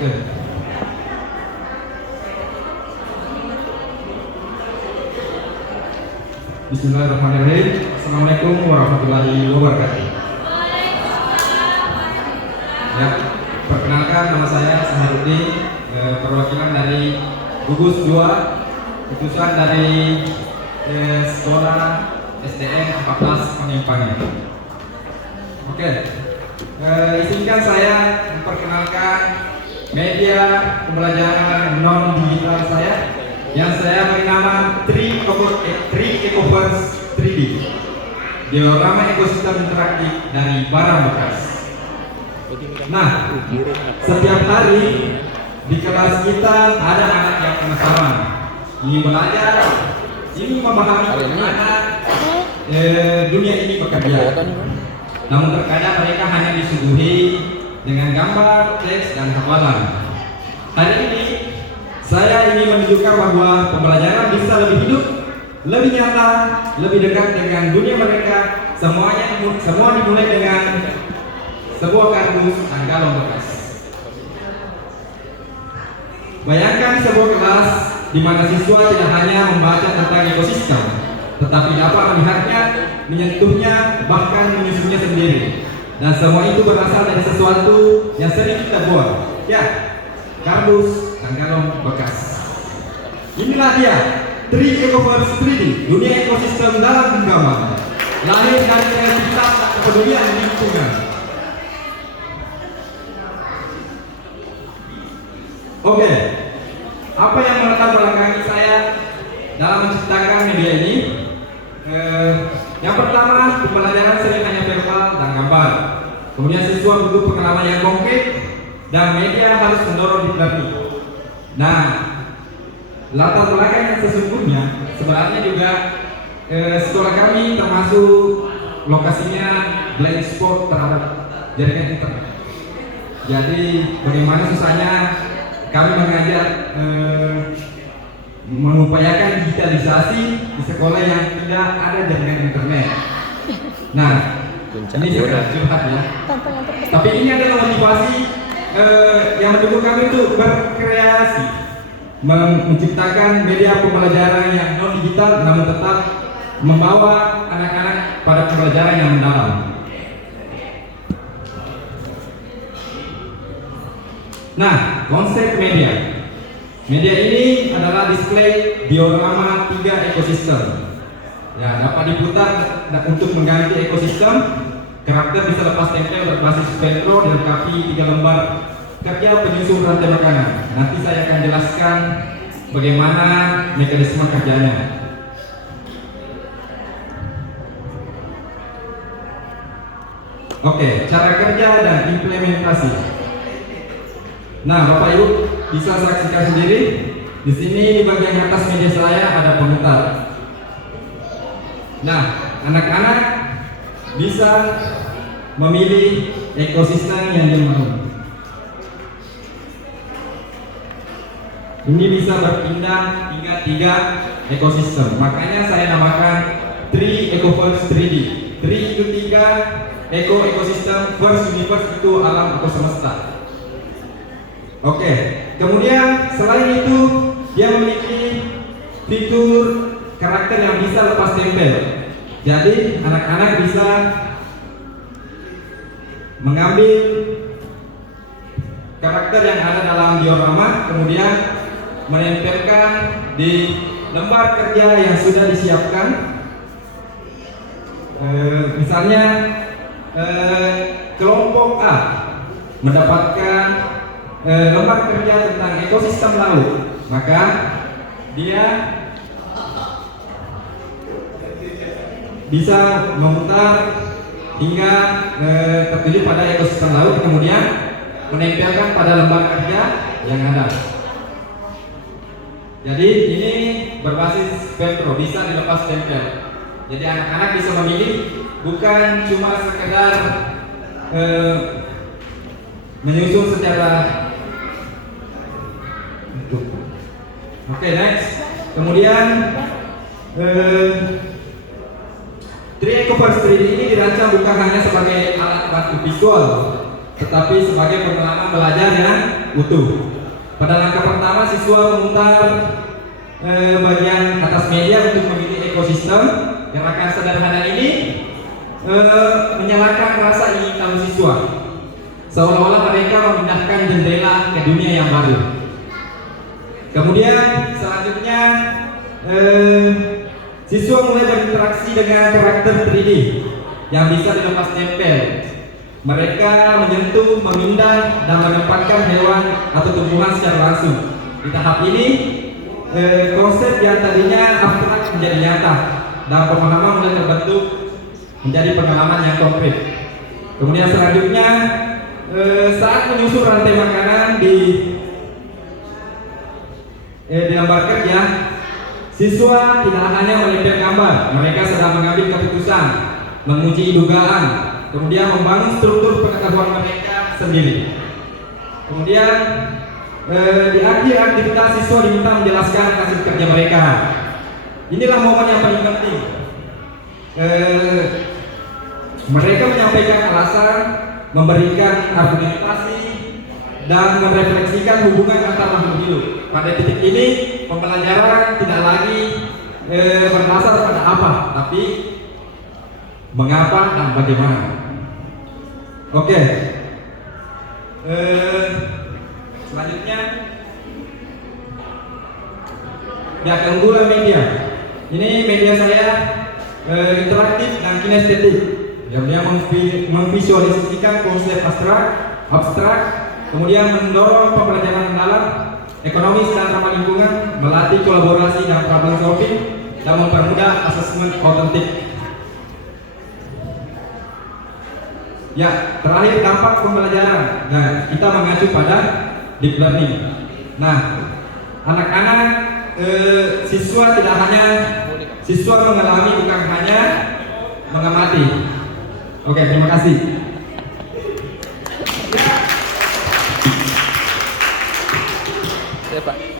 Oke. Bismillahirrahmanirrahim. Assalamualaikum warahmatullahi wabarakatuh. Ya, perkenalkan nama saya Saharudin, perwakilan dari gugus 2, utusan dari sekolah SDN 14 Pengimpangan. Oke, izinkan saya memperkenalkan media pembelajaran non digital saya yang saya beri nama Ecoverse 3D, diorama ekosistem interaktif dari barang bekas. Nah, setiap hari di kelas kita ada anak yang penasaran, ingin belajar, ingin memahami bagaimana dunia ini bekerja. Namun terkadang mereka hanya disuguhi dengan gambar, teks, dan hafalan. Hari ini saya ingin menunjukkan bahwa pembelajaran bisa lebih hidup, lebih nyata, lebih dekat dengan dunia mereka. Semua dimulai dengan sebuah kardus dan galon bekas. Bayangkan sebuah kelas di mana siswa tidak hanya membaca tentang ekosistem, tetapi dapat melihatnya, menyentuhnya, bahkan menyusunnya sendiri. Dan semua itu berasal dari sesuatu yang sering kita buat. Ya, kardus dan galon bekas. Inilah dia, Ecoverse 3D, dunia ekosistem dalam genggaman. Lahir dari kreativitas dan kepedulian lingkungan. Oke, apa yang melatar belakangi saya dalam menciptakan media ini? Yang pertama, pembelajaran sering hanya verbal dan gambar. Kemudian siswa butuh pengalaman yang konkret dan media harus mendorong dipelajari. Nah, latar belakang yang sesungguhnya sebenarnya juga sekolah kami termasuk lokasinya blind spot terhadap jaringan internet. Jadi bagaimana susahnya kami mengajak mengupayakan digitalisasi di sekolah yang tidak ada jaringan internet. Nah, ini juga curhat ya. Tapi ini adalah motivasi yang mendukung kami untuk berkreasi, menciptakan media pembelajaran yang non digital namun tetap membawa anak-anak pada pembelajaran yang mendalam. Nah, konsep media. Media ini adalah display diorama 3 ekosistem. Ya, dapat diputar untuk mengganti ekosistem. Karakter bisa lepas tempel berbasis spektro dilengkapi 3 lembar kerja penyusun rantai makanan. Nanti saya akan jelaskan bagaimana mekanisme kerjanya. Oke, cara kerja dan implementasi. Nah, Bapak Ibu bisa saksikan sendiri. Di sini di bagian atas meja saya ada pemutar. Nah, anak-anak bisa memilih ekosistem yang dia mau. Ini bisa berpindah hingga 3 ekosistem. Makanya saya namakan Ecoverse 3D. 3 itu 3, ekosistem, first universe itu alam atau semesta. Oke, kemudian selain itu dia memiliki fitur karakter yang bisa lepas tempel. Jadi anak-anak bisa mengambil karakter yang ada dalam diorama, kemudian menempelkan di lembar kerja yang sudah disiapkan. Misalnya kelompok A mendapatkan lembar kerja tentang ekosistem laut, maka dia bisa memutar hingga tertuju pada ekosistem laut, kemudian menempelkan pada lembar kerja yang ada. Jadi ini berbasis spektro, bisa dilepas tempel. Jadi anak-anak bisa memilih, bukan cuma sekedar menyusun secara. Oke, next. Kemudian Ecoverse 3D ini dirancang bukan hanya sebagai alat bantu visual, tetapi sebagai pengalaman belajar yang utuh. Pada langkah pertama, siswa memutar bagian atas meja untuk memilih ekosistem. Gerakan sederhana ini menyalakan rasa ingin tahu siswa, seolah-olah mereka memindahkan jendela ke dunia yang baru. Kemudian selanjutnya siswa mulai berinteraksi dengan karakter 3D yang bisa dilepas tempel. Mereka menyentuh, memindah, dan menempatkan hewan atau tumbuhan secara langsung. Di tahap ini, konsep yang tadinya abstrak menjadi nyata, dan pemahaman mulai terbentuk menjadi pengalaman yang konkret. Kemudian selanjutnya, saat menyusun rantai makanan di gambar kerja, siswa tidak hanya melempar gambar, mereka sedang mengambil keputusan, menguji dugaan, kemudian membangun struktur pengetahuan mereka sendiri. Kemudian di akhir aktivitas, siswa diminta menjelaskan hasil kerja mereka. Inilah momen yang paling penting. Mereka menyampaikan alasan, memberikan argumentasi, dan merefleksikan hubungan antar makhluk hidup. Pada titik ini, pembelajaran tidak lagi berdasar pada apa, tapi mengapa dan bagaimana. Oke. Selanjutnya, ya, keunggulan media. Ini media saya interaktif dan kinestetik, yang memvisualisasikan konsep abstrak, kemudian mendorong pembelajaran mendalam, ekonomis dan ramah lingkungan, melatih kolaborasi dan problem solving, dan mempermudah asesmen otentik. Ya, terakhir dampak pembelajaran. Nah, kita mengacu pada deep learning. Nah, anak-anak siswa mengalami, bukan hanya mengamati. Oke, terima kasih. Ya, Pak.